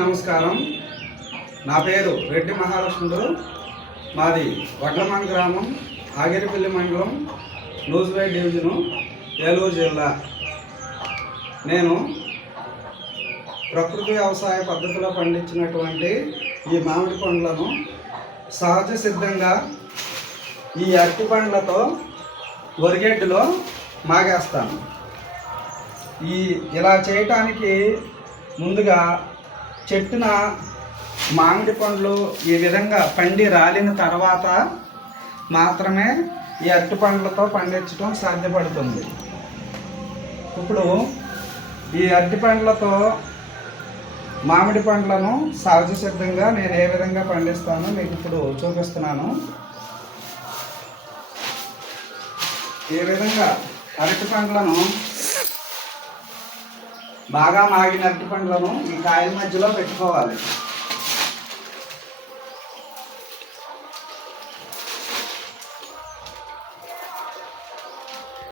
నమస్కారం. నా పేరు రెడ్డి మహాలక్ష్ముడు. మాది వడ్లమాన్ గ్రామం, ఆగిరిపల్లి మండలం, నూజివీడు డివిజను, ఏలూరు జిల్లా. నేను ప్రకృతి వ్యవసాయ పద్ధతిలో పండించినటువంటి ఈ మామిడి పండ్లను సహజ సిద్ధంగా ఈ అరటి పండ్లతో వరిగడ్డిలో మాగేస్తాను. ఇలా చేయటానికి ముందుగా చెట్టున మామిడి పండ్లు ఈ విధంగా పండి రాలిన తర్వాత మాత్రమే ఈ అరటి పండ్లతో పండించడం సాధ్యపడుతుంది. ఇప్పుడు ఈ అరటి పండ్లతో మామిడి పండ్లను సహజ సిద్ధంగా నేను ఏ విధంగా పండిస్తానో మీకు ఇప్పుడు చూపిస్తున్నాను. ఈ విధంగా అరటి పండ్లను బాగా మాగిన అరటి పండ్లను ఈ కాయల మధ్యలో పెట్టుకోవాలి.